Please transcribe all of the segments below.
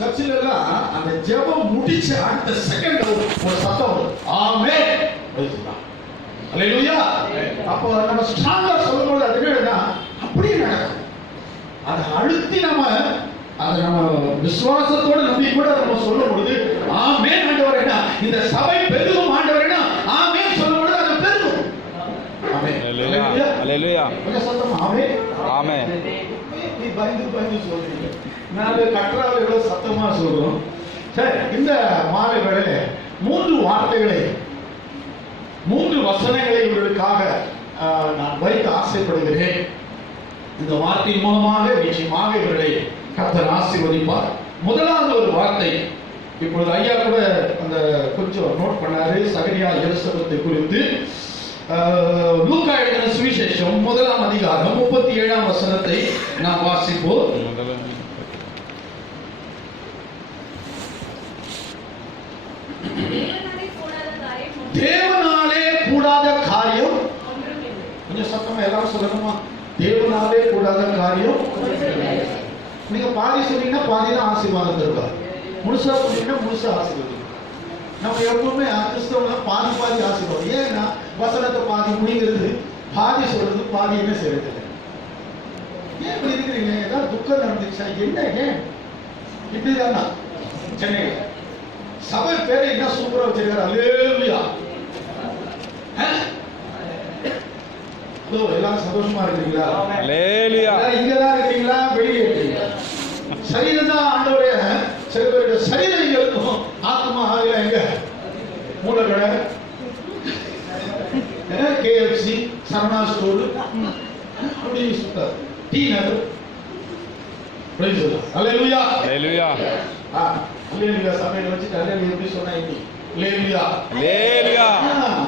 சர்ச்சில் எல்லாம் அந்த ஜெபம் முடிச்ச அடுத்த செகண்ட் ஒரு சத்தம் வரும், ஆமென். அல்லேலூயா. அப்போ நம்ம ஸ்ட்ராங்கா சொல்லும்போது அது என்னன்னா அப்படியே நடக்கும். அதை அழுத்தி நம்ம விசுவாசத்தோட நம்பி கூட நம்ம சொல்லும் பொழுது ஆமென் ஆண்டவரேனா இந்த சபை பெருகும் ஆண்டவரேனா ஆமென் சொல்லும் பொழுது அது பெருகும். ஆமென். அல்லேலூயா. அல்லேலூயா. கொஞ்சம் சத்தமா ஆமென். ஆமென். நீ பயந்து சொல்றீங்க. நாங்க கற்றாவை எவ்வளவு சத்தமா சொல்றோம். சரி, இந்த மாலை வேளையில 3 வார்த்தைகளை 3 வசனங்களை இவர்களுக்காக நான் வைக்க ஆசைப்படுகிறேன். இந்த வார்த்தை மூலமாக நிச்சயமாக இவர்களை கர்த்தர் ஆசீர்வதிப்பார். முதலாவது ஒரு வார்த்தை இப்பொழுது ஐயா கூட அந்த கொஞ்சம் நோட் பண்ணாரு, சகரியா எலிசபெத்தை குறித்து. லூக்கா எழுதின சுவிசேஷம் 1ஆம் அதிகாரம் 37ஆம் வசனத்தை நாம் வாசிப்போம். தேவனாலே கூடாத காரியம், கொஞ்சம் சத்தமா எல்லாரும் சொல்லணுமா? தேவனாலே கூடாத காரியம். நீங்க பாதி சொன்னீங்கன்னா பாதி தான் ஆசீர்வாதம் தருவார், முழுசா சொன்னீங்கன்னா முழுசா ஆசீர்வாதம். நம்ம எப்பவுமே கிறிஸ்தவங்க பாதி ஆசீர்வாதம். ஏன்னா வசனத்தை பாதி முடிங்கிறது, பாதி சொல்றது, பாதி என்ன செய்யறது இல்லை. ஏன் இப்படி இருக்கிறீங்க? ஏதாவது துக்கம் நடந்துச்சா? என்ன ஏன் இப்படிதானா? சென்னையில் சபை பேரை என்ன சூப்பரா வச்சிருக்காரு, அல்லேலூயா. எல்லாரும் சந்தோஷமா இருக்கீங்களா? அல்லேலூயா. இங்கதான் இருக்கீங்களா, வெளியே இருக்கீங்களா? சரீரம் தான் ஆண்டவரே. சில பேருடைய சரீரம் இங்க இருக்கும், ஆத்மா ஆகல எங்க? மூலக்கடை, KFC, சரவணா ஸ்டோர், அப்படி சுத்தார், டீ நகர். அல்லேலூயா. அல்லேலூயா. அல்லேலூயா. சபையில வச்சுட்டு அல்லேலூயா எப்படி சொன்னா இன்னி அல்லேலூயா. அல்லேலூயா.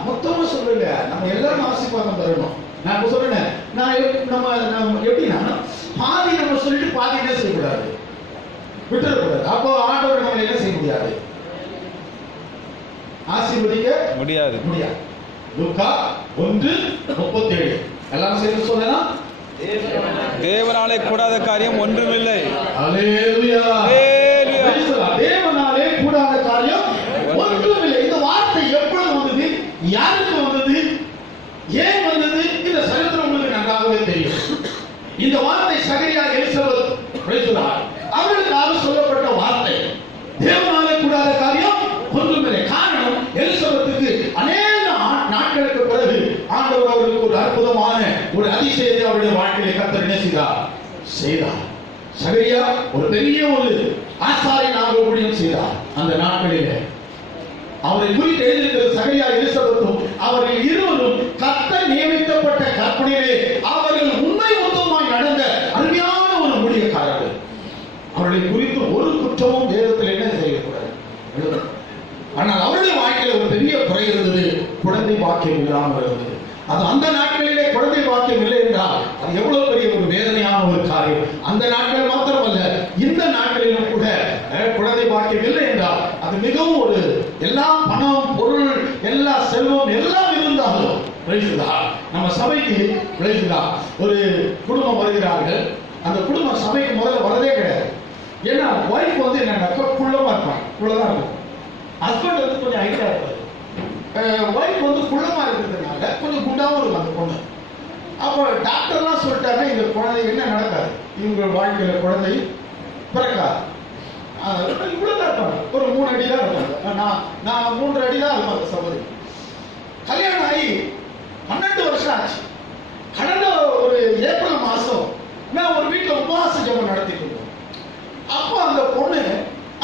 மொத்தமா சொல்லல, நம்ம எல்லாரும் ஆசீர்வாதம் பெறணும். நான் சொல்றேன், நம்ம எப்படின்னா பாதி நம்ம சொல்லிட்டு பாதி என்ன செய்யக்கூடாது, விட்டுறக்கூடாது. அப்போ ஆண்டவர் நம்ம என்ன செய்ய முடியாது, ஆசீர்வதிக்க முடியாது. லூக்கா 1:37 எல்லாரும் சேர்ந்து சொல்லலாம். தேவனாலே கூடாத காரியம் ஒன்றுமில்லை. அல்லேலூயா. தேவனாலே கூடாத காரியம் ஒன்றுமில்லை. இந்த வார்த்தை எப்பொழுது வந்தது, யாருக்கு வந்தது, ஏன் வந்தது? இந்த சரித்திரம் உங்களுக்கு நன்றாகவே தெரியும். இந்த வார்த்தை சகரியா எலிசபெத் அவர்களுக்காக சொல்லப்பட்ட வார்த்தை. தேவனாலே கூடாத காரியம் ஒன்றுமில்லை. காரணம், எலிசபெத்துக்கு அநேக நாட்களுக்கு பிறகு ஆண்டவர் அவர்களுக்கு ஒரு அற்புதமான ஒரு அதிசயத்தை அவருடைய வாழ்க்கையை கர்த்தர் என்ன செய்தார். சகரியா ஒரு பெரிய ஒரு ஆசாரியனாக ஊழியம் செய்தார். அந்த நாட்களிலே அவரை குறித்து எழுதியிருக்கிறது சகரியா எலிசபெத்தும் அவர்கள் இருவரும் கர்த்தர் நியமிக்கப்பட்ட கற்பனையிலே அவர்கள் உண்மை மொத்தமாய் நடந்த அருமையான ஒரு ஊழியக்காரர்கள். அவர்களை குறித்து ஒரு குற்றமும் வேதத்தில் என்ன செய்யக்கூடாது. ஆனால் அவருடைய வாழ்க்கையில் ஒரு பெரிய குறை இருந்தது, குழந்தை பாக்கியம் இல்லாமல் இருந்தது. அது அந்த நாட்களிலே குழந்தை பாக்கியம் இல்லை என்றால் அது எவ்வளவு பெரிய ஒரு வேதனையான ஒரு காரியம். அந்த நாட்கள் மாத்திரமல்ல, இந்த நாட்களிலும் கூட குழந்தை பாக்கியம் இல்லை என்றால் அது மிகவும் ஒரு எல்லா பணம், பொருள், எல்லா செல்வம் எல்லாம் இருந்தாலும் நம்ம சபைக்கு ஒரு குடும்பம் வருகிறார்கள். அந்த குடும்பம் சபைக்கு முதல்ல வரதே கிடையாது. ஏன்னா ஒய்ஃப் வந்து என்னன்னாக்கா குள்ளமா இருப்பாங்க, குள்ளதான் இருக்கும். ஹஸ்பண்ட் வந்து கொஞ்சம் ஹைட்டா இருப்பாரு. ஒய்ஃப் வந்து குள்ளமா இருக்கிறதுனால கொஞ்சம் குண்டாவும் இருக்கும் அந்த பொண்ணு. அப்போ டாக்டர்லாம் சொல்லிட்டாங்க, இந்த குழந்தை என்ன நடக்காது, இவங்க வாழ்க்கையில குழந்தை பிறக்காது. இவ்வளவுதான் இருப்பாங்க, ஒரு 3 அடி தான் இருப்பாங்க. நான் 3 அடி தான் இருப்பாங்க சகோதரி. கல்யாணம் ஆகி 12 வருஷம் ஆச்சு. கடந்த ஒரு ஏப்ரல் மாசம் நான் ஒரு வீட்டில் உபவாச ஜெபம் நடத்திட்டு இருக்கோம். அப்போ அந்த பொண்ணு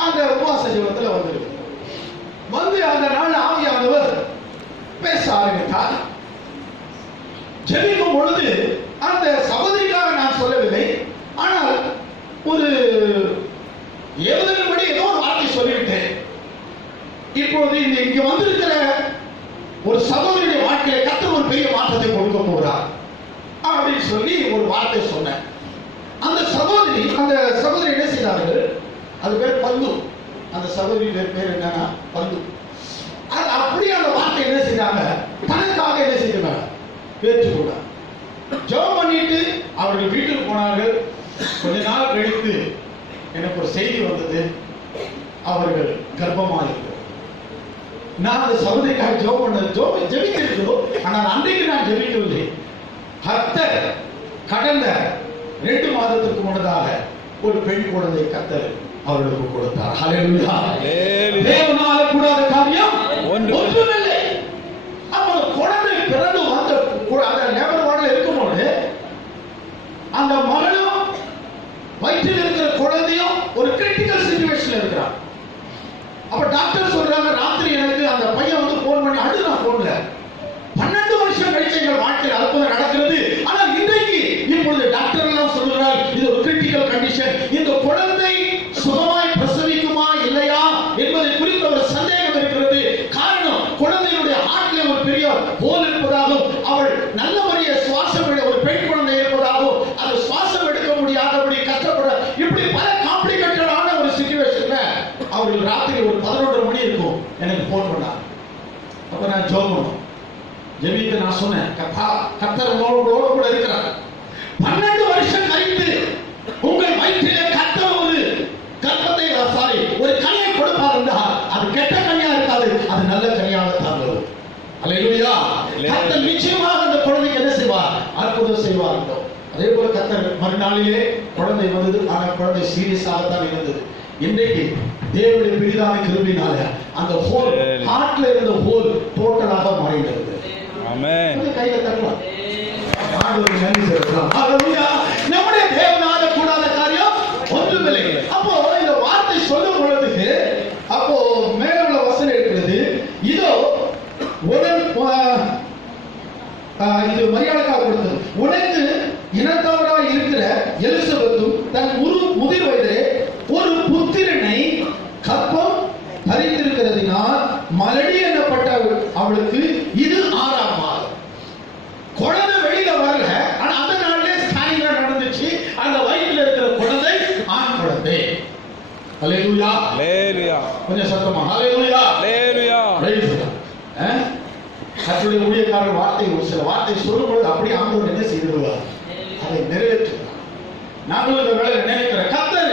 அந்த உபவாச ஜெபத்துல வந்துருக்கு. வந்து அந்த நாள் ஆவியானவர் பேச ஆரம்பித்தார். ஜெபிக்கும் பொழுது அந்த சகோதரிக்காக நான் சொல்லவில்லை, ஆனால் ஒரு ஏவுதலின்படி ஏதோ ஒரு வார்த்தை சொல்லிவிட்டேன். இப்பொழுது இங்க வந்திருக்கிற ஒரு சகோதரியுடைய வாழ்க்கையை கர்த்தர் ஒரு பெரிய மாற்றத்தை கொடுக்க போகிறார் அப்படின்னு சொல்லி ஒரு வார்த்தை சொன்னேன். அந்த சகோதரி என்ன செய்தார்கள், அது பேர் பந்து. அந்த சகோதரி பேர் என்னன்னா பந்து. அது அப்படியே அந்த வார்த்தை என்ன செய்தாங்க, தனக்காக என்ன செய்தாங்க, பேச்சுக்கூட ஜெபம் பண்ணிட்டு அவர்கள் வீட்டுக்கு போனார்கள். கொஞ்ச நாள் கழித்து எனக்கு ஒரு செய்தி வந்தது. அவர்கள் கர்ப்பமாயிருக்கிறோம். நான் அந்த சகோதரிக்காக ஜெபிக்கிறோம். ஆனால் அன்றைக்கு நான் ஜெபிக்கவில்லை. கர்த்தர் கடந்த 2 மாதத்திற்கு முன்னதாக ஒரு பெண் குழந்தை கர்த்தர் அவர்களுக்கு கொடுத்தார். ஹல்லேலூயா. தேவனால கூடாத காரியம் ஒன்றுமில்லை. அப்ப குழந்தை பிறந்து வந்த அந்த லேபர் வார்டில் இருக்கும்போது அந்த மகளும் வயிற்றில் இருக்கிற குழந்தையும் ஒரு கிரிட்டிக்கல் சிச்சுவேஷன்ல இருக்கிறான். அப்ப டாக்டர் சொல்றாங்க, ராத்திரி எனக்கு அந்த பையன் வந்து போன் பண்ணி அழுதான் போன்ல. 12 வருஷம் கழிச்சு எங்கள் வாழ்க்கையில் அற்புதம் நடக்கிறது. ஆனால் இன்றைக்கு இப்பொழுது டாக்டர் எல்லாம் சொல்றார், இது ஒரு கிரிட்டிக்கல் கண்டிஷன். இந்த குழந்தை சுகமாய் பிரசவிக்குமா இல்லையா என்பதை குறித்த ஒரு சந்தேகம் இருக்கிறது. காரணம், குழந்தையுடைய ஹார்ட்ல ஒரு பெரிய ஹோல் இருப்பதாகவும், அவள் நல்ல முறையை சுவாசம் ஒரு பெண் குழந்தை இருப்பதாகவும், அது சுவாசம் எடுக்க முடியாதபடி கஷ்டப்பட, இப்படி பல காம்ப்ளிகேட்டடான ஒரு சிச்சுவேஷன்ல அவர்கள் ராத்திரி ஒரு 11 மணி இருக்கும் எனக்கு போன் பண்ணாங்க. அப்ப நான் ஜெபிக்க நான் சொன்னேன், கர்த்தர் உங்களோட கூட இருக்கிறார். 12 வருஷம் கழித்து உங்கள் வயிற்றிலே கர்த்தர் ஒரு கர்ப்பத்தை ஒரு கனியை கொடுப்பார் என்றால் அது கெட்ட கனியா இருக்காது, அது நல்ல கனியாகத்தான் வரும். அல்லேலூயா. கர்த்தர் நிச்சயமாக அந்த குழந்தைக்கு என்ன செய்வார்? அற்புதம் செய்வார். அதே போல கர்த்தர் மறுநாளிலே குழந்தை வந்தது. ஆனால் குழந்தை சீரியஸாக தான் இருந்தது. இன்றைக்கு தேவனுடைய பெரிதான கிருபையினால அந்த ஹோல், ஹார்ட்ல இருந்த ஹோல் டோட்டலாக மறைந்தது. ஆமென். கையில தட்டலாம். ஆண்டவருக்கு நன்றி செலுத்தலாம். ஹல்லேலூயா. நம்முடைய தேவனால கூடாத காரியம் ஒன்றுமில்லை. அப்போ இந்த வார்த்தை சொல்லும் பொழுது அப்போ மேல உள்ள வசனம் இருக்கிறது, இதோ இது மரியாதைக்காக கொடுத்தது. உனக்கு இனத்தவராய் இருக்கிற எலிசபெத்தும் தன் முதிர் வயதிலே ஒரு புத்திரனை கர்ப்பம் தரித்திருக்கிறதினால் மலடி எனப்பட்ட அவளுக்கு இது 6ஆம் மாதம். குழந்தை வெளியில வரல, ஆனா அந்த நாளிலே ஸ்கேனிங் நடந்துச்சு. அந்த வயிற்றில் இருக்கிற குழந்தை ஆண் குழந்தை. ஹல்லேலூயா. ஹல்லேலூயா. கொஞ்சம் சத்தமா ஹல்லேலூயா. ஹல்லேலூயா. கர்த்தருடைய ஊழியக்காரர் வார்த்தை ஒரு சில வார்த்தை சொல்லும்போது அப்படியே ஆண்டவர் என்ன செய்திருவார்? அதை நிறைவேற்றுவார். நாங்களும் இந்த வேளையில நினைக்கிறேன், கர்த்தர்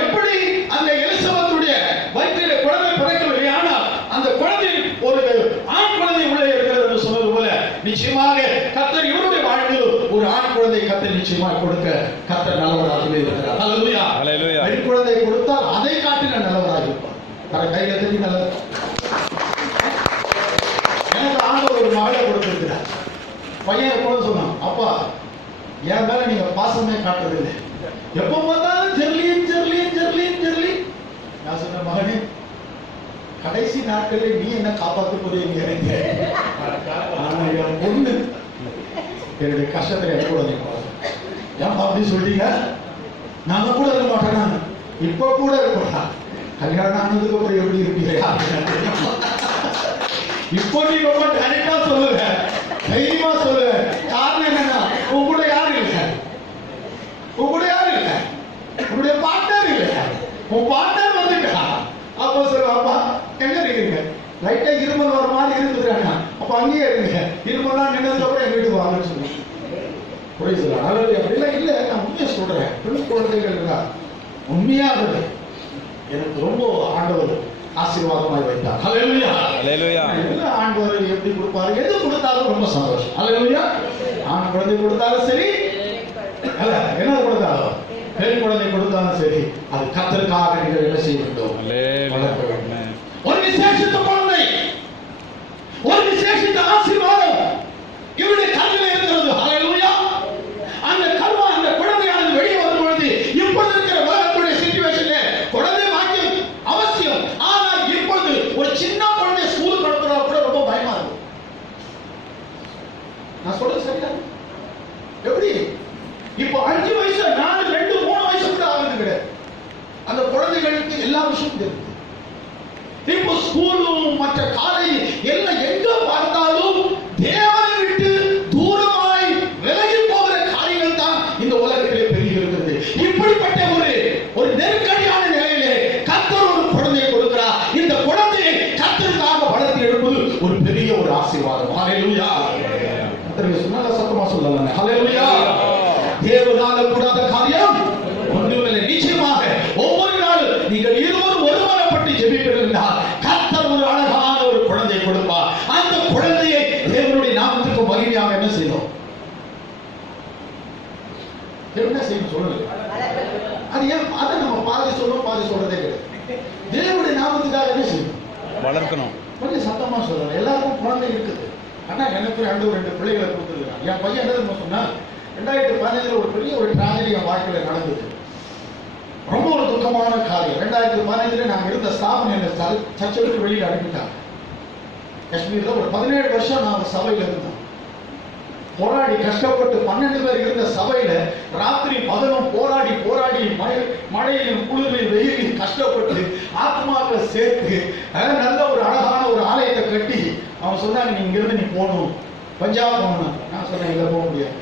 எப்படி அந்த எலிசபெத்துடைய வயிற்றிலே குழந்தை பிறக்கவில்லை, ஆனால் அந்த குழந்தை ஒரு ஆண் குழந்தை உள்ளே இருக்கிறது என்று சொன்னது போல நிச்சயமாக கர்த்தர் இவருடைய வாழ்வில் ஒரு ஆண் குழந்தை கர்த்தர் நிச்சயமாக கொடுக்க கர்த்தர் நல்லவராகவே இருக்கிறார். ஹல்லேலூயா. ஹல்லேலூயா. பெண் குழந்தை கொடுத்தால் அதை காட்டின நல்லவராக இருப்பார். தர கையில தட்டி நல்லது. எனக்கு ஆண்டவர் ஒரு மகளை கொடுத்திருக்கிறார். பையன் எப்பொழுது சொன்னான், அப்பா என் மேல நீங்க பாசமே காட்டுறதில்லை, எப்ப பார்த்தாலும் ஜெர்லின் ஜெர்லின் ஜெர்லின் ஜெர்லின். நான் சொன்ன, மகனே கடைசி நாட்களில் நீ என்ன காப்பாற்ற போறீங்க? ஆனா என் பொண்ணு என்னுடைய கஷ்டத்தை எனக்கு கூட ஏன் அப்படி சொல்றீங்க? நாங்க கூட இருக்க மாட்டேன். நான் இப்ப கூட இருக்க, கல்யாணம் ஆனதுக்கு அப்புறம் எப்படி இருப்பீங்க? இப்போ நீங்க ரொம்ப கரெக்டா சொல்லுங்க, தைரியமா சொல்லுங்க. காரணம் என்னன்னா, உங்க கூட யாரும் இல்லை, உங்க கூட யாரும் இல்லை, உங்களுடைய பார்ட்னர் இல்லை. உன் பார்ட்னர் வந்துட்டா அப்ப சொல்லுவாப்பா எங்க இருக்கீங்க? லைட்டா இருமல் வர மாதிரி இருக்குதுறாங்க, அப்ப அங்கேயே இருங்க, இருமல்லாம் நின்னதுக்கு அப்புறம் எங்க வீட்டுக்கு வாங்கன்னு சொல்லுங்க. புரியுதுங்களா? நல்லது. அப்படிலாம் இல்லை, நான் உண்மையை சொல்றேன். பெண் குழந்தைகள் இருக்கா, உண்மையாக எனக்கு ரொம்ப ஆண்டவர் ஆசீர்வாதமாய் வைத்தார். ஹல்லேலூயா. ஹல்லேலூயா. ஆண்டவர் எப்படி கொடுப்பாரு, எது கொடுத்தாலும் ரொம்ப சந்தோஷம். ஹல்லேலூயா. ஆண் குழந்தை கொடுத்தாலும் சரி, அல்ல என்ன கொடுத்தாலும், பெண் குழந்தை கொடுத்தாலும் சரி, அது கர்த்தருக்காக நீங்கள் என்ன செய்ய வேண்டும்? வளர்க்க வேண்டும். ஒரு விசேஷித்த குழந்தை, ஒரு விசேஷித்த ஆசீர்வாதம் இவருடைய கல்வியில் இருக்கிறது. ஹல்லேலூயா. அந்த கல்வா, அந்த குழந்தையானது வெளியே வரும் பொழுது இப்பொழுது இருக்கிற உலகத்துடைய சிச்சுவேஷன்ல குழந்தை வாக்கியம் அவசியம். ஆனால் இப்பொழுது ஒரு சின்ன குழந்தை ஸ்கூலுக்கு அனுப்புறா கூட ரொம்ப பயமா இருக்கும். நான் சொல்றது சரியா? எப்படி இப்போ 5 வயசு, 4, 2, 3 வயசு கூட ஆகுது கிடையாது. அந்த குழந்தைகளுக்கு எல்லா விஷயமும் தெரியுது. இப்போ ஸ்கூலும் மற்ற காலேஜ் எல்லாம் எங்க பார்த்தாலும் தேவனை விட்டு தூரமாய் விலகி போகிற காரியங்கள் தான் இந்த உலகத்திலே பெருகி இருக்கிறது. இப்படிப்பட்ட ஒரு நெருக்கடியான நிலையிலே கர்த்தர் ஒரு குழந்தையை கொடுக்கிறார். இந்த குழந்தையை கர்த்தருக்காக வளர்த்து எடுப்பது ஒரு பெரிய ஒரு ஆசீர்வாதம். ஹல்லேலூயா. கர்த்தருக்கு சொன்னால சத்தமா சொல்லலாம். ஹல்லேலூயா. தேவனால கூடாத காரியம் ஒன்றுமில்லை. நிச்சயமாக ஒவ்வொரு நாளும் நீங்கள் இருவரும் அதை நம்ம பாதி சொல்றதே கிடையாது. தேவனுடைய நாமத்துக்காக என்ன செய்யணும்? வளர்க்கணும். கொஞ்சம் சத்தமா சொல்லணும். எல்லாருக்கும் குழந்தை இருக்குது. ஆனா எனக்கு 2 பிள்ளைகளை கொடுத்துருக்காங்க. என் பையன் என்ன தெரியுமா சொன்னா, 2015 ஒரு பெரிய ஒரு டிராஜடி என் வாழ்க்கையில நடந்தது. ரொம்ப ஒரு துக்கமான காரியம். 2015 நாங்க இருந்த ஸ்தாபனம் என்ன சர்ச்சை விட்டு வெளியில அனுப்பிட்டாங்க. காஷ்மீர்ல ஒரு 17 வருஷம் நான் சபையில இருந்தேன். போராடி கஷ்டப்பட்டு 12 பேர் இருந்த சபையில ராத்திரி பகலும் போராடி மழையிலும் குளிரில் வெயிலில் கஷ்டப்பட்டு ஆத்மாக்களை சேர்த்து நல்ல ஒரு அழகான ஒரு ஆலயத்தை கட்டி அவன் சொன்னாங்க, நீ இங்கிருந்து நீ போகணும், பஞ்சாப் போகணும். நான் சொன்னேன், இங்க போக முடியாது.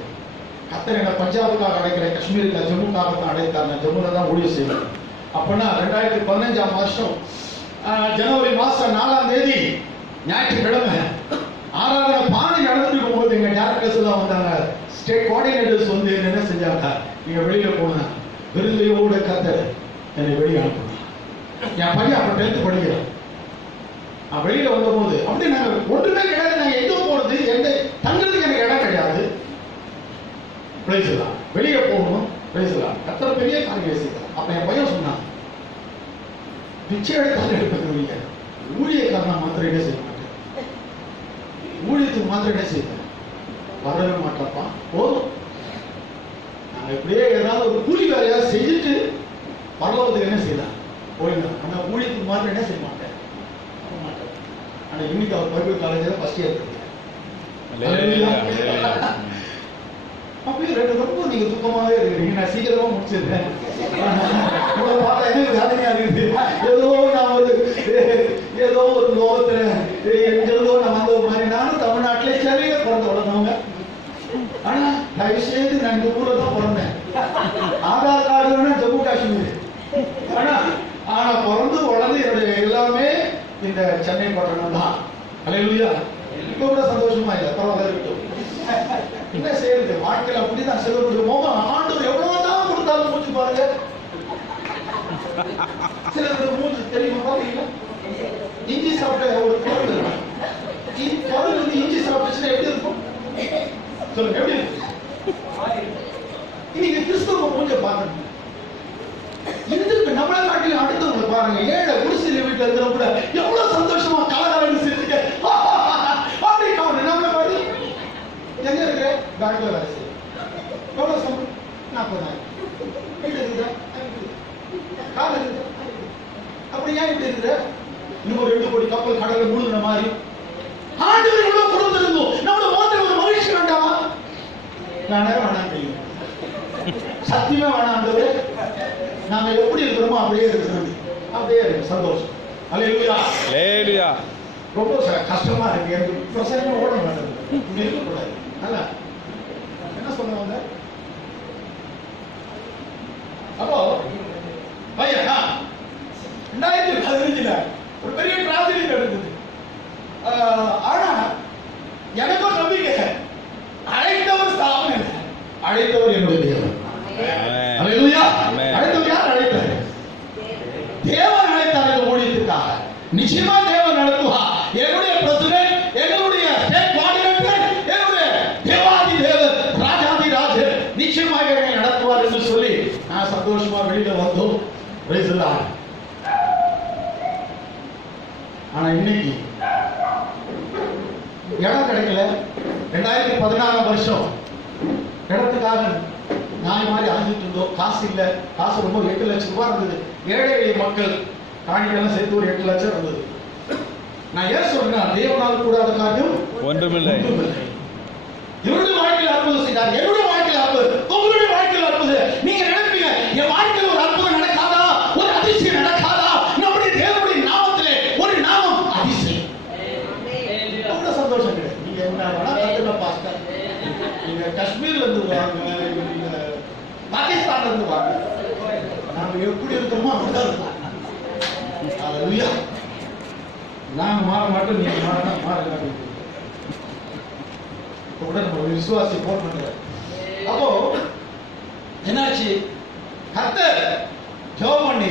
கர்த்தர் என்ன பஞ்சாபுக்காக அடைக்கிறேன், காஷ்மீருக்கு ஜம்முக்காக தான் அடைத்தார். நான் ஜம்முல தான் ஊழியம் செய்வேன். அப்படின்னா 2015 வருஷம் ஜனவரி மாசம் 4ஆம் தேதி ஞாயிற்றுக்கிழமை ஆராதனை பாடி நடந்துருக்கும் போது எங்க டேரக்டர்ஸ் எல்லாம் வந்தாங்க. ஸ்டேட் கோஆர்டினேட்டர்ஸ் வந்து என்ன செஞ்சாங்க, நீங்க வெளியில போனா விருந்தையோட கர்த்தர் என்னை வெளியே அனுப்புனாங்க. என் பையன் அப்ப 10th படிக்கிறான். வெளியில வந்த போது அப்படி நாங்க ஒன்றுமே கிடையாது. நாங்க எங்க போறது, எந்த தங்குறதுக்கு எனக்கு இடம் கிடையாது. பேசலாம், வெளியே போகணும், பேசலாம். கர்த்தர் பெரிய காரியம் செய்தார். அப்ப என் பையன் சொன்னான், பிச்சை எடுத்தாலும் எடுப்பது ஊழியக்காரனா மாத்திரம் என்ன செய்ய மாட்டேன், ஊழியத்துக்கு மாத்திரம் என்ன செய்வேன், வரவே மாட்டப்பா, போதும். நாங்கள் இப்படியே ஏதாவது ஒரு கூலி வேலையா செஞ்சுட்டு பரலோகத்துக்கு என்ன செய்யலாம் போயிடலாம். ஆனால் ஊழியத்துக்கு மாத்திரம் என்ன செய்ய மாட்டேன். ஆனால் இன்னைக்கு அவர் பைபிள் காலேஜில் ஃபர்ஸ்ட் இயர் இருக்கு. அப்படியே 2 வருஷம் நீங்க துக்கமாவே இருக்கிறீங்க. நான் சீக்கிரமா முடிச்சிருக்கேன். பார்த்தா எனக்கு வேதனையா இருக்குது. ஏதோ ஒரு லோகத்துல எங்கிருந்தோ நான் வந்த மாதிரி. நானும் தமிழ்நாட்டிலே சென்னையில பிறந்த வளர்ந்தவங்க. ஆனா தயவு செய்து நான் இந்த ஊர்ல தான் பிறந்தேன். ஆதார் கார்டு ஜம்மு காஷ்மீர். ஆனா பிறந்து வளர்ந்து என்னுடைய எல்லாமே இந்த சென்னை பட்டணம் தான். அல்லேலூயா. இப்ப கூட சந்தோஷமா இல்லை, பரவாயில்ல இருக்கட்டும். என்ன செய்யறது, வாழ்க்கையில் அப்படிதான் செல்லக்கூடிய மோகம். ஆண்டவர் எவ்வளவுதான் கொடுத்தாலும் மூச்சு பாருங்க. சில மூச்சு தெரியுமா பாத்தீங்களா? இஞ்சி சாப்பிட்ட ஒரு பொருள் வந்து இஞ்சி சாப்பிட்டுச்சுன்னா எப்படி இருக்கும் சொல்லுங்க, எப்படி இருக்கும்? இன்னைக்கு கிறிஸ்தவ மூஞ்ச பாருங்க. இதுக்கு நம்மள காட்டிலும் அடுத்தவங்களை பாருங்க. ஏழை குடிசையில வீட்டுல இருக்கிற கூட எவ்வளவு சந்தோஷமா கலகலன்னு செஞ்சுக்க அப்படி காணும். நம்மள பாரு, எங்க இருக்கிற பேங்க்ல வேலை செய்ய எவ்வளவு சம்பளம்? 40,000. வீடு இருக்குதா? கார் இருக்குதா? அப்படி ஏன் இப்படி இருக்கிற? இன்னும் ஒரு 2 கோடி கப்பல் கடல்ல முழுகின மாதிரி. ஆண்டவர் எவ்வளவு குடும்பம் இருந்தோம். நம்மள மோதிர ஒரு மகிழ்ச்சி வேண்டாமா? நானே வேணாம் தெரியும், சத்தியமே வேணாம். ஆண்டவர் நாங்க எப்படி இருக்கிறோமோ அப்படியே இருக்கிறோம், அப்படியே இருக்கு சந்தோஷம். அல்லேலூயா, அல்லேலூயா. ரொம்ப கஷ்டமா இருக்கு எனக்கு. பிரசன்னம் ஓட மாட்டேங்குது, இருக்கக்கூடாது. என்ன சொல்ல வந்த? அப்போ பையன் 2015 ஒரு பெரிய டிராஜடி நடந்தது. ஆனா எனக்கும் நம்பிக்கை, அழைத்தவர் ஸ்தாபனம் இல்லை, அழைத்தவர் என்னுடைய தேவன். அல்லேலூயா. அழைத்தவர் யார் அழைத்தார்? தேவன் அழைத்தார் இந்த ஊழியத்துக்காக. நிச்சயமா தேவன் நடத்துவா. என்னுடைய பிரசிடென்ட், என்னுடைய ஸ்டேட் கோஆர்டினேட்டர், என்னுடைய தேவாதி தேவன், ராஜாதி ராஜர் நிச்சயமாக என்னை நடத்துவார் என்று சொல்லி நான் சந்தோஷமா வெளியில வந்தோம். Price the Lord. ஆனா இன்னைக்கு இடம் கிடைக்கல. 2016 வருஷம் இடத்துக்காக நாய் மாதிரி அலைஞ்சிட்டு இருந்தோம். காசு இல்லை. காசு ரொம்ப 8 லட்சம் ரூபாய் இருந்தது. ஏழை எளிய மக்கள் காணிக்கெல்லாம் சேர்த்து ஒரு 8 லட்சம் இருந்தது. நான் ஏன் சொல்றேன், தேவனால் கூடாத காரியம் ஒன்றுமில்லை. இவருடைய வாழ்க்கையில் அற்புதம் செய்தார், என்னுடைய வாழ்க்கையில் அற்புதம், உங்களுடைய வாழ்க்கையில் அற்புதம். நீங்க நினைப்பீங்க, என் வாழ்க்கையில் ஒரு அற்புதம் நடக்காதா, ஒரு அதிசயம் நடக்காதா? நம்முடைய தேவனுடைய நாமத்திலே ஒரு நாமம் அதிசயம். அவ்வளவு சந்தோஷம் கிடையாது. நீங்க என்ன வேணா கத்துக்க பாஸ்டர், நீங்க காஷ்மீர்ல இருந்து வாங்க, நீங்க பாகிஸ்தான்ல இருந்து வாங்க, நாம எப்படி இருக்கோமோ அப்படிதான் இருக்கோம். அல்லேலூயா. நாங்க மாற மாட்டோம், நீங்க மாறினா மாறுங்க. உடனே நம்ம விசுவாசி போன் பண்ற. அப்போ என்னாச்சு, கர்த்தர் ஜெபம் பண்ணி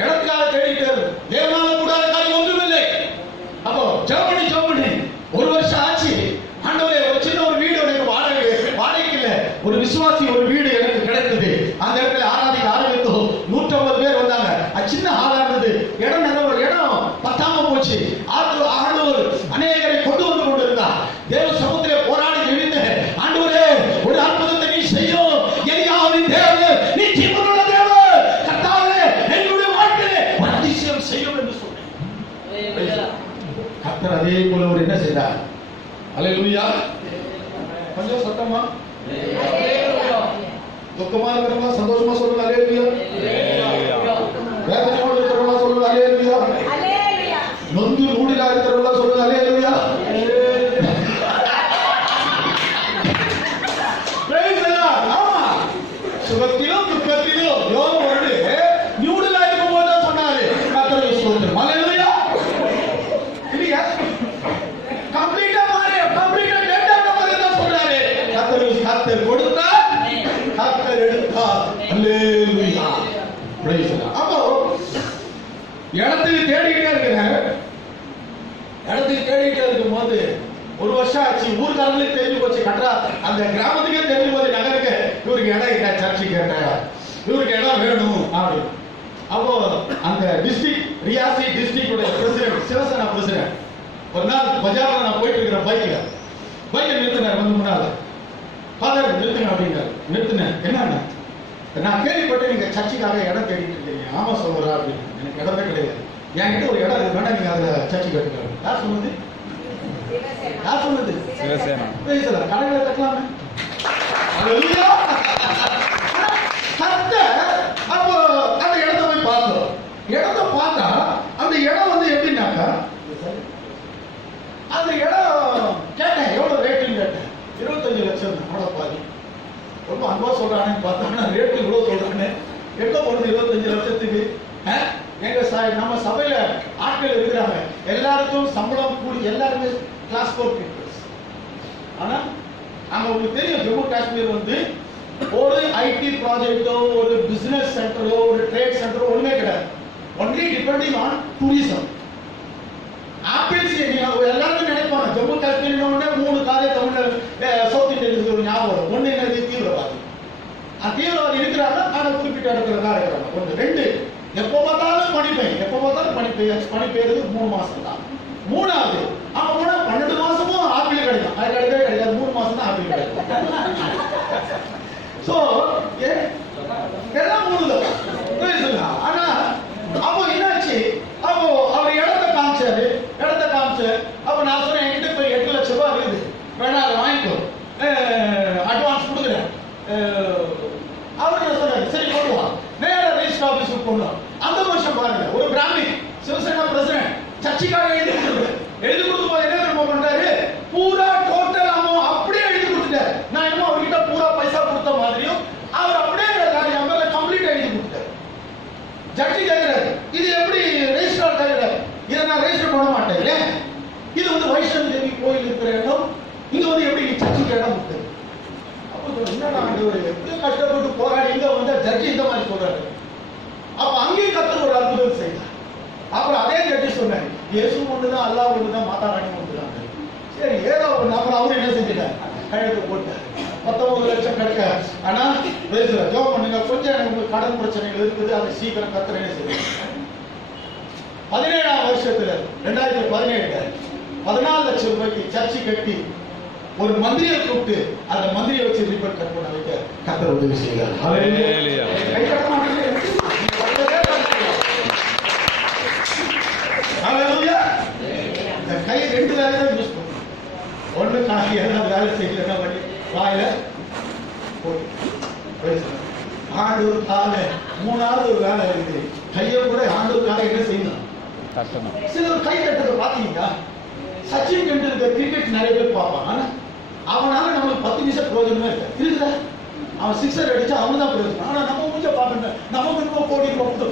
இடத்துக்காக தேடிட்டாரு. தேவனால கூடாத காரியம் ஒன்றுமில்லை. அப்போ ஜெபம் பண்ணி 1 வருஷம் ஆச்சு. ஆண்டவரே, ஒரு சின்ன ஒரு வீடு எனக்கு வாடகைக்கு இல்லை, ஒரு விசுவாசி ஒரு வீடு எனக்கு கிடைத்தது. அந்த இடத்துல ஆராதிக்க ஆரம்பித்து அதே போல அவர் என்ன செய்தார்? அல்லேலூயா. கொஞ்சம் சத்தமா, துக்கமா இருக்கிறவங்க சந்தோஷமா சொல்லுங்க அல்லேலூயா. வேதனையோடு இருக்கிறவங்க சொல்லுங்க அல்லேலூயா. நொந்து நூடிலா இருக்கிறவங்க சொல்லுங்க அல்லேலூயா. ஆமா, சுகத்திலும் துக்கத்திலும் யோபு வந்து நியூடிலா இருக்கும் போது தான் சொன்னாரு கர்த்தருடைய ஸ்தோத்திரம். அல்லேலூயா. இல்லையா? கம்ப்ளீட்டா மாறி கம்ப்ளீட்டா டேட்டா மாதிரி தான் சொல்றாரு. கர்த்தர் கொடுத்தார், கர்த்தர் எடுத்தார். அல்லேலூயா. Praise the Lord. அப்போ இடத்துக்கு தேடிக்கிட்டே இருக்கிறேன். இடத்துக்கு தேடிக்கிட்டே இருக்கும்போது ஒரு வருஷம் ஆச்சு. ஊர்காரங்களுக்கு தெரிஞ்சு போச்சு, கட்டா அந்த கிராமத்துக்கே தெரிஞ்சு போச்சு, நகருக்கு இவருக்கு இடம் இல்லை, சர்ச்சு கேட்டேன், இவருக்கு இடம் வேணும் அப்படின்னு. அப்போ அந்த டிஸ்ட்ரிக்ட் ரியாசி டிஸ்ட்ரிக்டோட பிரசிடென்ட், சிவசேனா பிரசிடென்ட், ஒரு நாள் பஜார்ல நான் போயிட்டு இருக்கிற பைக்கை நிறுத்தினார். வந்து முன்னால ஃபாதர் நிறுத்துங்க அப்படின்னாரு. நிறுத்தினேன். என்னன்னு? நான் கேள்விப்பட்டு நீங்க சர்ச்சுக்காக இடம் தேடிட்டு இருக்கீங்க. ஆமா சொல்றா அப்படின்னு. எனக்கு இடமே கிடையாது, என்கிட்ட ஒரு இடம் இருக்கு, வேணா நீங்க அதுல சர்ச்சு கட்டுங்க. யார் சொன்னது? யார் சொன்னது? சிவசேனா. கடைகளை கட்டலாமே. அப்போ அந்த இடத்தை போய் பார்த்தோம். இடத்தை பார்த்தா அந்த இடம் வந்து எப்படின்னாக்கா, அந்த இடம் கேட்டேன் எவ்வளவு ரேட்டுன்னு கேட்டேன். 25 லட்சம். அவ்வளோ பாதி. ரொம்ப அன்பா சொல்றானேன்னு பார்த்தோம்னா ரேட்டு இவ்வளவு சொல்றானே, எங்க போடுறது 25 லட்சத்துக்கு? எங்க நம்ம சபையில ஆட்கள் இருக்கிறாங்க, எல்லாருக்கும் சம்பளம் கூலி, எல்லாருமே கிளாஸ் 4 பீப்புள்ஸ். ஆனா அங்க உங்களுக்கு தெரியும், ஜம்மு காஷ்மீர் வந்து ஒரு ஐடி ப்ராஜெக்டோ, ஒரு பிசினஸ் சென்டரோ, ஒரு ட்ரேட் சென்டரோ ஒண்ணுமே கிடையாது. Only depending on tourism. Apples எல்லாருமே நினைப்பாங்க ஜம்மு காஷ்மீர் 3 காரியம் தமிழ்ல சவுத் இந்தியன் ஒரு ஞாபகம். ஒண்ணு என்னது? தீவிரவாதி. தீவிரவாதி இருக்கிறாங்க, ஆனா குறிப்பிட்ட இடத்துல தான் இருக்கிறாங்க. ஒண்ணு. 2, எப்போ பார்த்தாலும் பனி பெய்யுது. 3 மாசம் தான். 3வது அவன் கூட 12 மாசமும் ஆப்பிள் கிடைக்கும். அது கிடைக்கவே கிடைக்காது. 3 மாசம் தான் ஆப்பிள் கிடைக்கும். சோ எல்லாம் 3 தான். ஆனா அப்போ என்னாச்சு? அப்போ அவர் இடத்தை காமிச்சாரு. அப்ப நான் சொன்னேன், என்கிட்ட இப்ப 8 லட்சம் ரூபாய் இருக்குது, வேணா அதை வாங்கிக்கோ, அட்வான்ஸ் கொடுக்குறேன். அவர் என்ன சொன்னாரு? சரி போடுவா. நேர ரெஜிஸ்டர் ஆபீஸுக்கு போனோம். அந்த வருஷம் பாருங்க, ஒரு பிராமி சிவசேனா பிரசிடென்ட் சர்ச்சுக்காக எழுதி கொடுத்து போது என்ன தெரியுமா பண்றாரு? பூரா டோட்டல் அமௌண்ட் அப்படியே எழுதி கொடுத்துட்டாரு. நான் என்னமோ அவர்கிட்ட பூரா பைசா கொடுத்த மாதிரியும் அவர் அப்படியே கம்ப்ளீட் எழுதி கொடுத்தாரு. ஜட்ஜி கேட்கிறாரு, இது எப்படி ரெஜிஸ்டர் கேட்கிறாரு? இதை நான் ரெஜிஸ்டர் பண்ண மாட்டேன். இது வந்து வைஷ்ணவ தேவி கோயில் இருக்கிற இடம், இங்க வந்து எப்படி நீ சர்ச்சுக்கு இடம் கொடுத்தது? அப்போ என்னடா எப்படி கஷ்டப்பட்டு போராடி இங்க வந்து ஜட்ஜி இந்த மாதிரி சொல்றாரு. அப்ப அங்கேயும் கர்த்தர் ஒரு அற்புதம் செய்தார். அப்புறம் அதே ஜட்ஜி சொன்னாரு, இயேசு ஒண்ணுதான், அல்லாஹ் ஒண்ணுதான், மாதா ராணி ஒண்ணுதான். சரி, ஏதோ ஒண்ணு. அப்புறம் அவரு என்ன செஞ்சுட்டாரு? கையெழுத்து போட்டார். 19 லட்சம் கிடைக்க. ஆனா ஜோம் பண்ணுங்க, கொஞ்சம் எனக்கு கடன் பிரச்சனைகள் இருக்குது, அதை சீக்கிரம் கர்த்தர் என்ன செய்வார்? 17ஆம் வருஷத்துல 2017 14 லட்சம் ரூபாய்க்கு சர்ச்சு கட்டி ஒரு மந்திரியை கூப்பிட்டு அந்த மந்திரியை வச்சு ரிப்போர்ட் கட் பண்ண வைக்க கர்த்தர் உதவி செய்தார். ஹல்லேலூயா. ஹல்லேலூயா. இந்த கை 2 வேலை தான் யூஸ் பண்ணும். ஒண்ணு காய் எல்லாம் வேலை செய்யலன்னா வழி வாயில ஆண்டவர் கால 3வது ஒரு வேலை இருக்குது. கையை கூட ஆண்டவருக்காக என்ன செய்யணும்? சிலர் கை தட்டுறத பாத்தீங்களா? சச்சின் டெண்டுல்கர் கிரிக்கெட் நிறைய பேர் பார்ப்பான். ஆனா அவனால நம்மளுக்கு 10 நிமிஷம் பிரயோஜனமே இருக்குதா? அவன் 6 அடிச்சா அவன் தான் பிரயோஜனம். ஆனா நம்ம மூஞ்ச பாக்கணும், நமக்கு இன்னும் கோடி போகுது.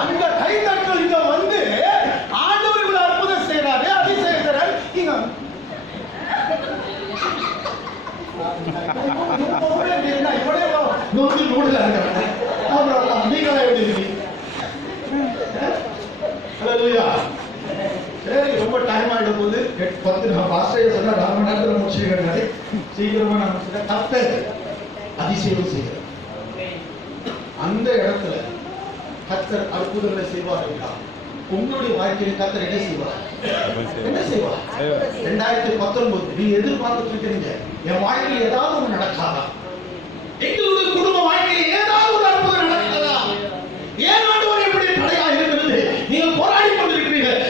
அந்த கை தட்டல் இங்க வந்து ஆண்டவர் இவ்வளவு அற்புதம் செய்யறாரு, அதிசயம் செய்யறாரு. இங்க நோக்கி நூடுல அப்புறம் நீங்களே எப்படி இருக்கீங்க? சரி, ரொம்ப டைம் ஆயிடும் போது 10 நான் பாஸ்டர் சொன்னா 4 மணி நேரத்தில் முடிச்சுக்கிறேன். சீக்கிரமா நான் முடிச்சுட்டேன். கர்த்தர் அதிசயம் செய்கிறார். அந்த இடத்துல கர்த்தர் அற்புதங்களை செய்வார். உங்களுடைய வாழ்க்கையில் கர்த்தர் என்ன செய்வார்? 2019 நீ எதிர்பார்த்துட்டு இருக்கீங்க, என் வாழ்க்கையில் ஏதாவது ஒன்று நடக்காதா? எங்களுடைய குடும்ப வாழ்க்கையில் ஏதாவது ஒரு அற்புதம் நடக்காதா? ஏன் ஆண்டவர் எப்படி தடையாக இருக்கிறது? நீங்கள் போராடி கொண்டிருக்கிறீர்கள்.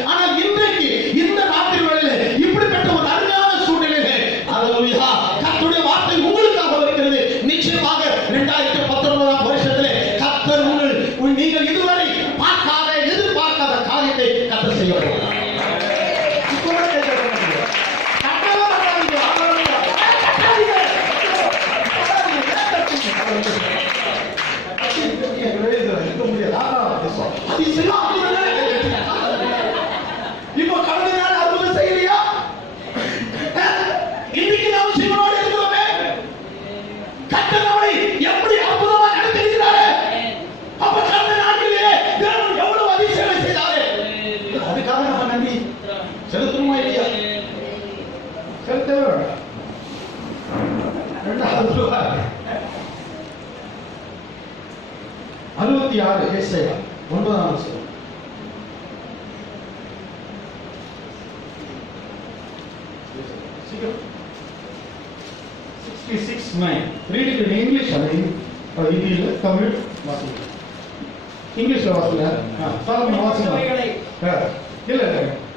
66 ஏசாயா 9ஆம் வசனம். சீக்கிரம். 66:9. Read it in English அல்லது ஹிந்தியில தமிழ் வாசிங்க. இங்கிலீஷ்ல வாசிங்க. சாலமோன் வாசிங்க. இல்ல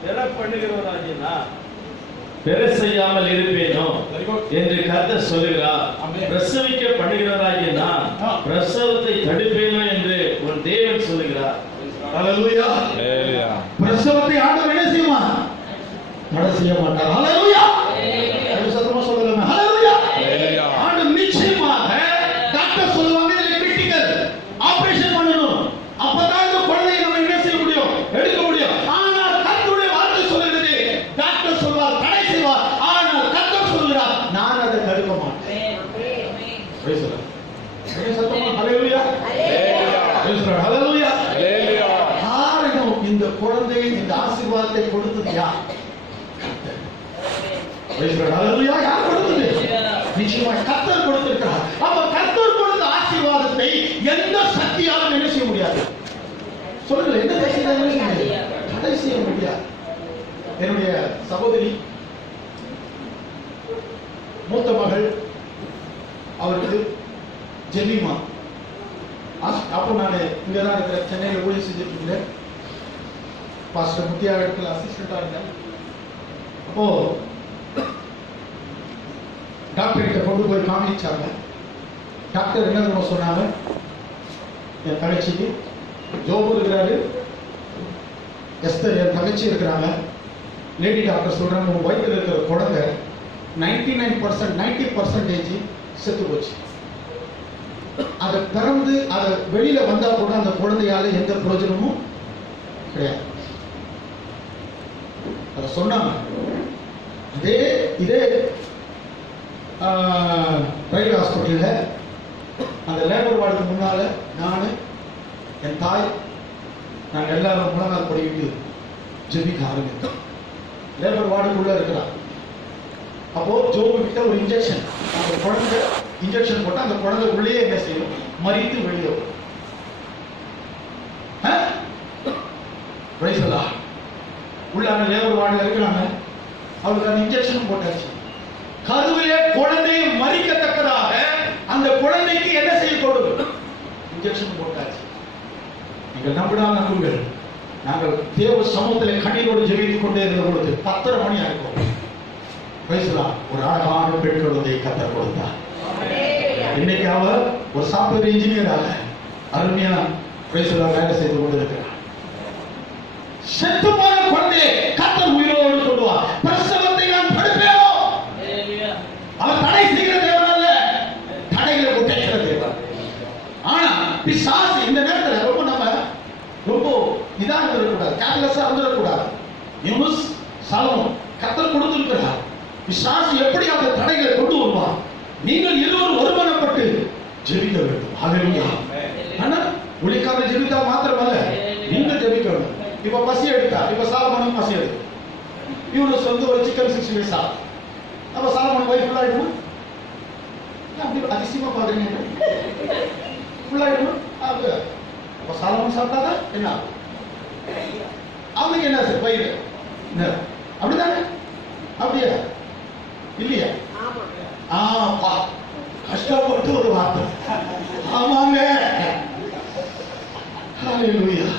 என்ன பண்ணுகிறவராகினா பெற செய்யாமல் இருப்பேனோ என்று கர்த்தர் சொல்லுகிறார். பிரசவிக்க பண்ணுகிறவராகிய நான் பிரசவத்தை தடுப்பேனோ என்று உன் தேவன் சொல்லுகிறார். ஹல்லேலூயா. பிரசவத்தை ஆண்டவர் என்ன செய்வார்? தடை செய்ய மாட்டார். ஹல்லேலூயா. சத்தமா சொல்லுங்க. ஹல்லேலூயா. ஆண்டவர் நிச்சயமாக டாக்டர் சொல்லுவாங்க இது கிரிட்டிக்கல் ஆபரேஷன் பண்ணணும். அப்பதான் இந்த குழந்தையை நம்ம என்ன செய்ய முடியும்? எடுக்க முடியும். ஆனால் கர்த்தருடைய வார்த்தை சொல்லுகிறது டாக்டர் சொல்வார் தடை செய்வார். ஆனால் கர்த்தர் சொல்கிறார் நான் அதை தடுக்க மாட்டேன். Price the Lord. சத்தமா ஹல்லேலூயா. ஹல்லேலூயா. ஹல்லேலூயா. காரணம் இந்த குழந்தை இந்த ஆசீர்வாதத்தை கொடுத்தது யார்? ஹல்லேலூயா. யார் கொடுத்தது? நிச்சயமாக கர்த்தர் கொடுத்திருக்கிறார். அப்ப கர்த்தர் கொடுத்த ஆசீர்வாதத்தை எந்த சக்தியாலும் என்ன செய்ய முடியாது? சொல்லுங்க, எந்த சக்தியாலும் தடை செய்ய முடியாது. என்னுடைய சகோதரி மூத்த மகள் அவருக்கு ஜெமிமா. அப்போ நான் இங்கதான் இருக்கிற சென்னையில் ஊழியம் செஞ்சுட்டு இருந்தேன். பாஸ்டர் முத்தியா இடத்துல அசிஸ்டண்டா இருந்தேன். அப்போ டாக்டர் கிட்ட கொண்டு போய் காமிச்சாங்க. டாக்டர் என்ன சொன்னாங்க, என் தங்கச்சிக்கு ஜோபு இருக்கிறாரு, எஸ்தர் என் தங்கச்சி இருக்கிறாங்க. லேடி டாக்டர் சொல்றாங்க உங்க வயிற்றில் இருக்கிற குழந்தை 90% செத்து போச்சு. அதை பிறந்து அதை வெளியில வந்தா கூட அந்த குழந்தையால எந்த பிரயோஜனமும் கிடையாது. அதை சொன்னாங்க. இதே பிரைவேட் ஹாஸ்பிட்டலில் அந்த லேபர் வார்டுக்கு முன்னால நான் என் தாய் நாங்கள் எல்லாரும் முழங்கால் படிக்கிட்டு ஜெபிக்க ஆரம்பித்தோம். லேபர் வார்டுக்குள்ள இருக்கிறான். அப்போ ஜோபு கிட்ட ஒரு இன்ஜெக்ஷன், அந்த குழந்தை இன்ஜெக்ஷன் போட்டால் அந்த குழந்தை உள்ளே என்ன செய்யும்? மறித்து வெளியே வரும். உள்ள லேபர் வார்டில் இருக்கிறாங்க. அவருக்கு அந்த இன்ஜெக்ஷன் போட்டாச்சு. கருவிலே குழந்தையை மறிக்கத்தக்கதாக அந்த குழந்தைக்கு என்ன செய்யக்கூடும்? இன்ஜெக்ஷன் போட்டாச்சு. நீங்கள் நம்பினால் நம்புங்கள். நாங்கள் தேவ சமூகத்தில் கண்ணீரோடு ஜெபித்துக் கொண்டே இருந்த பொழுது 10:30 மணி ஆகும். பேசலாம். ஒரு அழகான பெண் குழந்தையை கர்த்தர் கொடுத்தார். இன்னைக்கு அவர் ஒரு சாஃப்ட்வேர் இன்ஜினியராக அருமையா பேசலாம் வேலை செய்து கொண்டிருக்கிறார். செத்து போன குழந்தையை கர்த்தர் உயிரோடு கொள்வார். பிரசவத்தை நான் தடுப்பேனோ? அவர் தடை செய்கிற தேவன் அல்ல, தடைகளை உடைக்கிற தேவன். ஆனா பிசாசு இந்த நேரத்தில் ரொம்ப இதாக இருக்கக்கூடாது, கேர்லெஸ்ஸா இருந்துடக்கூடாது. யூனுஸ் சாலமோன் கர்த்தர் கொடுத்திருக்கிறார். பிசாசு எப்படி அந்த தடைகளை கொண்டு வருவார்? நீங்கள் இருவரும் ஒருமனப்பட்டு ஜெபிக்க வேண்டும். ஹல்லேலூயா. ஆனா ஒளிக்காக ஜெபித்தா மாத்திரமல்ல, நீங்கள் ஜெபிக்க வேண்டும். இப்ப பசி எடுத்தா, இப்ப சாலமோனுக்கு பசி எடுக்கும். யூனுஸ் ஒரு சிக்கன் 65 சாப்பிட்டு அப்ப சாலமோன் போய் ஃபுல்லாயிடுமா? அப்படி அதிசயமா பாக்குறீங்க. ஃபுல்லாயிடுமா? அப்ப சாலமோன் சாப்பிட்டாதா என்ன அவனுக்கு என்ன சார் பயிர் அப்படிதானே? அப்படியா இல்லையா? கஷ்டப்பட்டு ஒரு வார்த்தை. ஆமாங்க. ஹல்லேலூயா.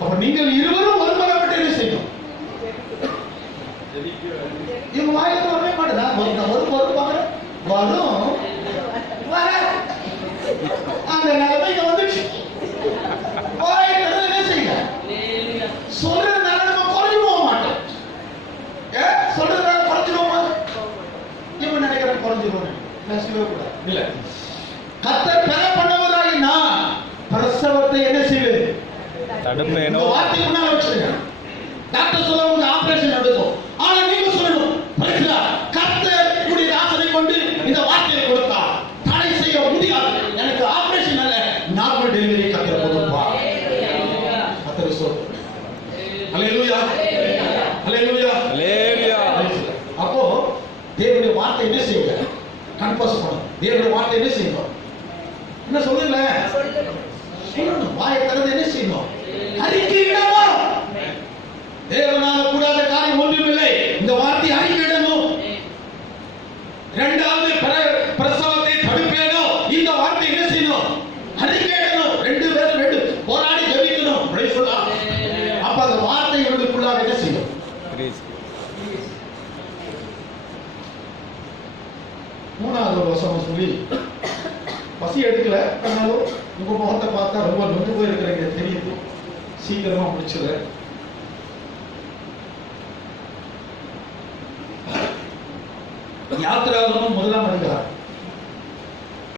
அப்ப நீங்கள் இருவரும் ஒருமனப்பட்டு என்ன செய்யும்? இவங்க வாயில வரவே மாட்டேதா? வரும் வர அந்த நிலைமைக்கு வந்துச்சு. என்ன செய்யுங்க? சொல்றதுனால நம்ம குறைஞ்சு போக மாட்டோம். சொல்றதுனால குறைஞ்சிருவோமா? இவன் நினைக்கிறேன் குறைஞ்சிருவோம். இல்ல, கர்த்தர் பெற பண்ணவதாகி நான் பிரசவத்தை என்ன செய்வது? தடுப்பேனோ? வார்த்தை முன்னால வச்சிருங்க. டாக்டர் சொல்லுவாங்க ஆபரேஷன் நடக்கும். ஆனா நீங்க சொல்லணும், கர்த்தர் உடைய ஆசனை கொண்டு இந்த வார்த்தையை கொடுத்தார். தடை செய்ய முடியாது. எனக்கு ஆபரேஷன் அல்ல, நார்மல் டெலிவரி கர்த்தர் கொடுப்பார். கர்த்தர் சொல்றார். ஹல்லேலூயா. ஹல்லேலூயா. ஹல்லேலூயா. அப்போ தேவனுடைய வார்த்தை என்ன செய்யுங்க? கன்ஃபர்ஸ் பண்ணுங்க. தேவனுடைய வார்த்தை என்ன செய்யுங்க? என்ன சொல்லுங்க, சொல்லணும். வாயை திறந்து என்ன செய்யணும்? அறிக்கையிடணும். தேவனால கூடாத காரியம் ஒன்றுமில்லை. இந்த வார்த்தை அறிக்கையிடணும். இரண்டாவது, பிரசவத்தை தடுப்பேனோ, இந்த வார்த்தை என்ன செய்யணும்? அறிக்கையிடணும். ரெண்டு பேரும் போராடி ஜெபிக்கணும். Praise the Lord. அப்ப அந்த வார்த்தை இவர்களுக்குள்ளாக என்ன செய்யும்? மூணாவது ஒரு வசனம் சொல்லி, பசி எடுக்கல, ஆனாலும் உங்க முகத்தை பார்த்தா ரொம்ப நொந்து போயிருக்கிறீங்க தெரியுது, சீக்கிரமா முடிச்சுற. யாத்திராகமம் 1ஆம் அதிகாரம்